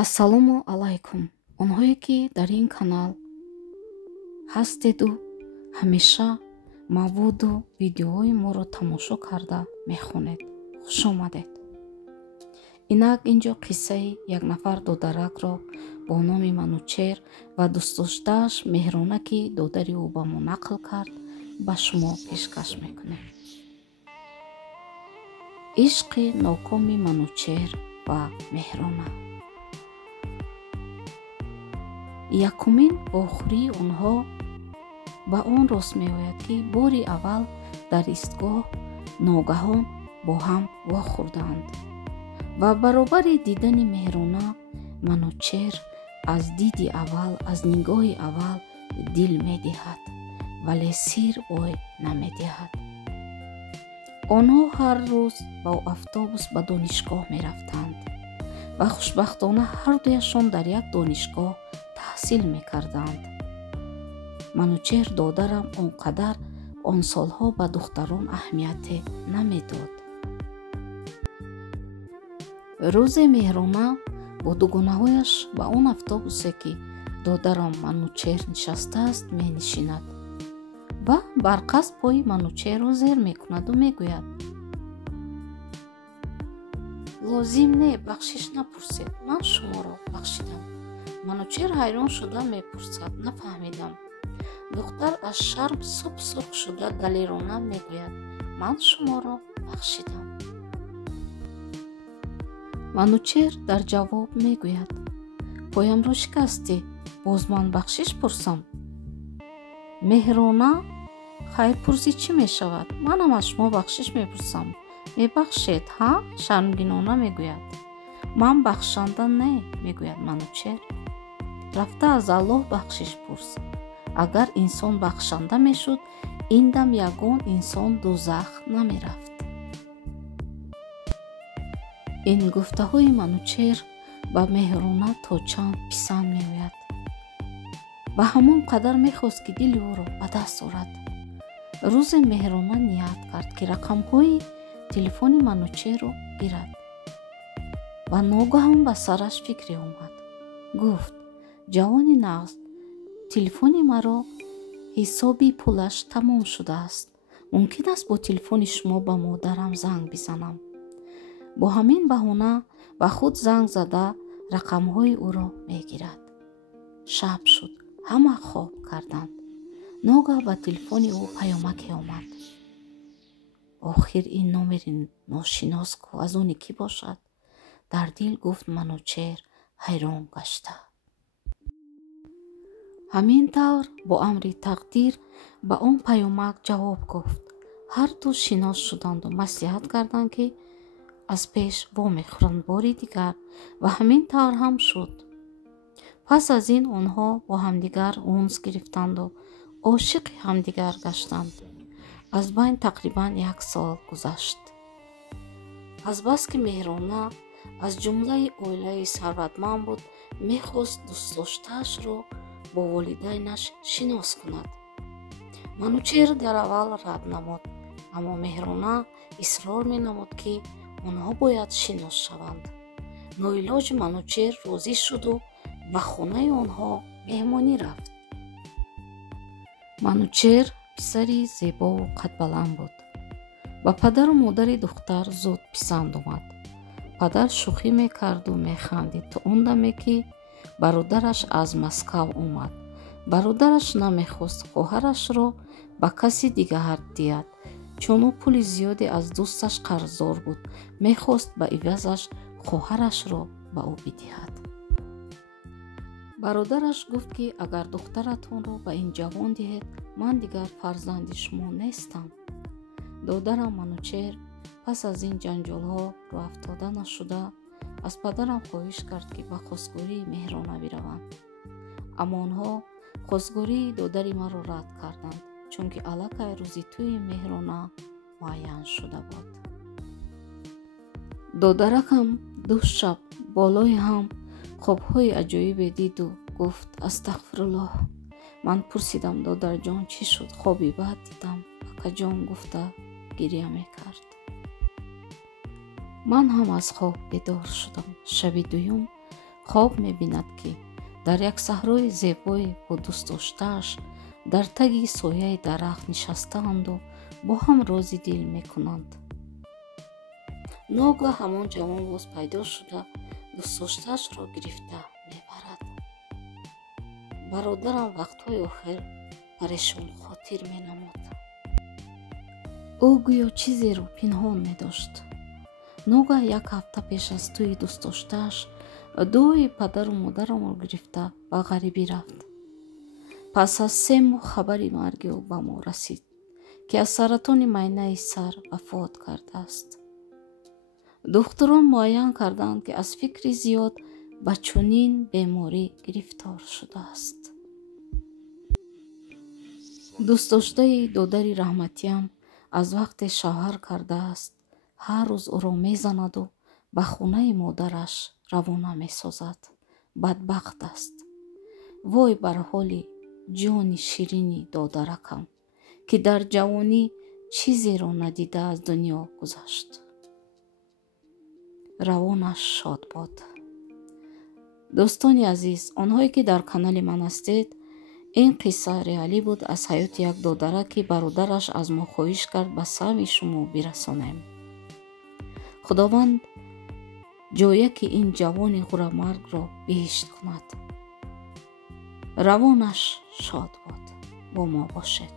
ассалому алайкум. Онҳое ки дар ин канал ҳастеду ҳамеша мавъуду видеоҳои моро тамошо карда мехонед, хушомадед. Инак инҷо қиссаи як нафар додаракро бо номи Манучер ва дӯстдоштааш Меҳрона, ки додари ӯ ба мо нақл кард, ба шумо пешкаш мекунем. ишқи нокоми Манучер ва Меҳрона. якумин охурии онҳо ба он рост меояд, ки бори аввал дар истгоҳ ногаҳон бо ҳам вохӯрданд ва баробари дидани Меҳрона Манучер аз диди аввал, аз нигоҳи аввал дил медиҳад, вале сир бой намедиҳад. онҳо ҳар рӯз ба автобус ба донишгоҳ мерафтанд ва хушбахтона ҳардуяшон дар як донишгоҳ таҳсил мекарданд. Манучер додарам он қадар он солҳо ба духтарон аҳамияте намедод. рӯзе Меҳрона бо дугонаҳояш ба он автобусе, ки додарам Манучер нишастааст, менишинад ва барқасд пои Манучерро зер мекунаду мегӯяд: лозим не, бахшиш напурсед, ман шуморо бахшидам. Манучер ҳайрон шуда мепурсад: нафаҳмидам. духтар аз шарм суп сурх шуда далерона мегӯяд: ман шуморо бахшидам. Манучер дар ҷавоб мегӯяд: поямро шикастӣ, боз ман бахшиш пурсам? Меҳрона: хайр пурсӣ чӣ мешавад, манам аз шумо бахшиш мепурсам, мебахшед ҳа? Шармгинона мегӯяд. ман бахшанда не, мегӯяд Манучер. рафта аз Аллоҳ бахшиш пурс. агар инсон бахшанда мешуд, ин дам ягон инсон дӯзах намерафт. ин гуфтаҳои Манучер ба Меҳрона то чанд писанд меояд. ба ҳамон қадар мехост, ки дили ӯро ба даст орад. рӯзе Меҳрона ният кард, ки рақамҳои телефони Манучерро гирад. ва ногаҳон ба сараш фикре омад. гуфт: ҷавони нағз, телефони маро ҳисоби пулаш тамом шудааст. мумкин аст бо телефони шумо ба модарам занг бизанам. бо ҳамин баҳона ба худ занг зада рақамҳои ӯро мегирад. шаб шуд, ҳама хоб карданд. ногаҳ ба телефони ӯ паёмаке омад. охир ин номери ношинос ку аз оне кӣ бошад? дар дил гуфт Манучер, ҳайрон гашта. ҳамин тавр бо амри тақдир ба он паёмак ҷавоб гуфт. ҳарду шинос шуданду маслиҳат карданд, ки аз пеш вомехӯранд бори дигар, ва ҳамин тавр ҳам шуд. пас аз ин онҳо бо ҳамдигар унс гирифтанду ошиқи ҳамдигар гаштанд. аз байн тақрибан 1 сол гузашт. азбаски Меҳрона аз ҷумлаи оилаи сарватманд буд, мехост дӯстдоштаашро бо волидайнаш шинос кунад. Манучер дар аввал рад намуд, аммо Меҳрона исрор менамуд, ки онҳо бояд шинос шаванд. ноилоҷ Манучер розӣ шуду ба хонаи онҳо меҳмонӣ рафт. Манучер писари зебову қадбаланд буд. ба падару модари духтар зуд писанд омад. падар шӯхӣ мекарду механдид то он даме, ки бародараш аз Москав омад. бародараш намехост хоҳарашро ба каси дигар диҳад, чун ӯ пули зиёде аз дӯсташ қарздор буд. мехост ба ивазаш хоҳарашро ба ӯ бидиҳад. бародараш гуфт, ки агар духтаратонро ба ин ҷавон диҳед, ман дигар фарзанди шумо нестам. додарам Манучер пас аз ин ҷанҷолҳо роҳафтода нашуда, аз падарам хоҳиш кард, ки ба хостгории Меҳрона бираванд. аммо онҳо хостгории додари маро рад карданд, чунки аллакай рӯзи тӯи Меҳрона муайян шуда буд. додаракам 2 шаб болои ҳам хобҳои аҷоибе диду гуфт: астағфируллоҳ. ман пурсидам: додарҷон, чӣ шуд? хоби бад дидам, акаҷон, гуфта гирья мекард. ман ҳам аз хоб бедор шудам. шаби дуюм хоб мебинад ки дар як саҳрои зебои бо дӯстдоштааш дар таги сояи дарахт нишастаанду бо ҳам розӣ дил мекунанд. ногаҳ ҳамон ҷавон боз пайдо шуда дӯстдоштаашро гирифта мебарад. бародарам вақтҳои охир парешонхотир менамуд. ӯ гӯё чизеро пинҳон медошт. ногаҳ як ҳафта пеш аз тӯи дӯстдоштааш дуои падару модарамро гирифта ба ғарибӣ рафт. пас аз 3 моҳ хабари марги ӯ ба мо расид, ки аз саратони майнаи сар вафот кардааст. духтурон муайян карданд, ки аз фикри зиёд ба чунин беморӣ гирифтор шудааст. дӯстдоштаи додари раҳматиям аз вақте шавҳар кардааст, ҳар рӯз ӯро мезанаду ба хонаи модараш равона месозад. бадбахт аст. вой бар ҳоли ҷони ширини додаракам, ки дар ҷавонӣ чизеро надида аз дунё гузашт. равонаш шод бод. дӯстони азиз, онҳое ки дар канали ман ҳастед, ин қисса реалӣ буд аз ҳаёти як додарак, ки бародараш аз мо хоҳиш кард ба савми шумо бирасонем. худованд ҷояки ин ҷавони ғурамаргро биҳишт кунад. равонаш шод бод. бо мо бошед.